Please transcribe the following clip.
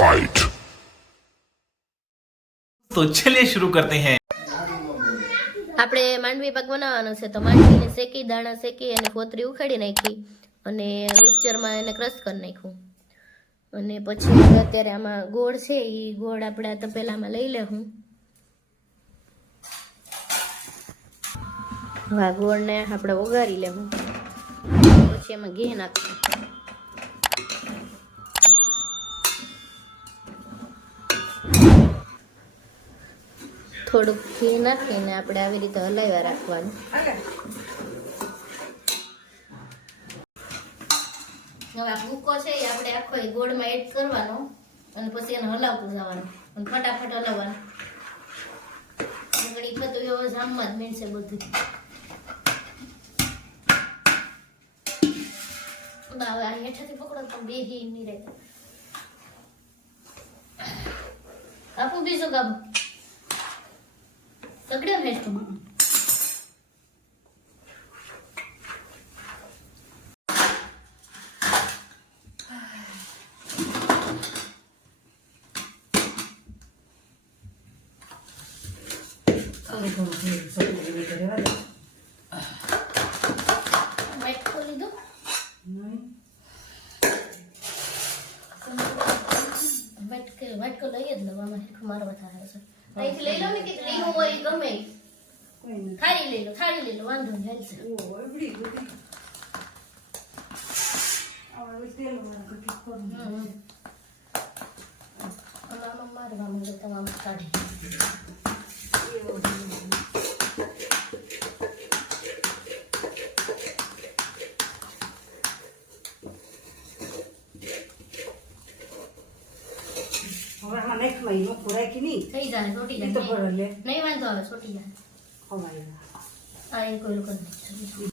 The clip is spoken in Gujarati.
Fight. तो चलिए शुरू करते हैं આપણે માંડવી પાક બનાવવાનો છે તો માંડવીને શેકી દાણા શેકી અને ફોતરી ઉખાડી નાખી અને મિક્સરમાં એને ક્રશ કરી નાખ્યું અને પછી હવે અત્યારે આમાં ગોળ છે એ ગોળ આપણે આ તપેલામાં લઈ લેવું હવે આ ગોળને આપણે ઓગાળી લેવું પછી એમાં ઘી નાખવું થોડુંક ઘી નાખીને આપણે આવી રીતે હલાવ્યા રાખવાનું. હવે આ ભૂકો છે એ આપણે આખો એ ગોળમાં એડ કરવાનો અને પછી એને હલાવતું જવાનું અને ફટાફટ હલાવવાનું. ઘડી થતું એવો જામમાં જ મીણશે બધું. હવે આ હેઠળથી પકડો તો બે ઘી નહીં રહેતા આપું બીજું કામ. હેઠ વાટકો લીધો વાટકો વાટકો લઈ જ હેઠ મારવા થાય છે. અહીંથી લઈ લો ને કે હું હોય ગમે. થાળી લઈ લો થાળી લઈ લો વાંધો નહીં હાલશે હમ, હમ. આમાં આમાં મારવાનું તમામ કાઢી હવે આમાં નાખમાં ઈ નોખું રાખી નહીં. થઈ જાય છોટી જાય તો બરોબર લે. નહીં વાંધો આવે છોટી જાય. ખવાય આ એક ઓલું કરી.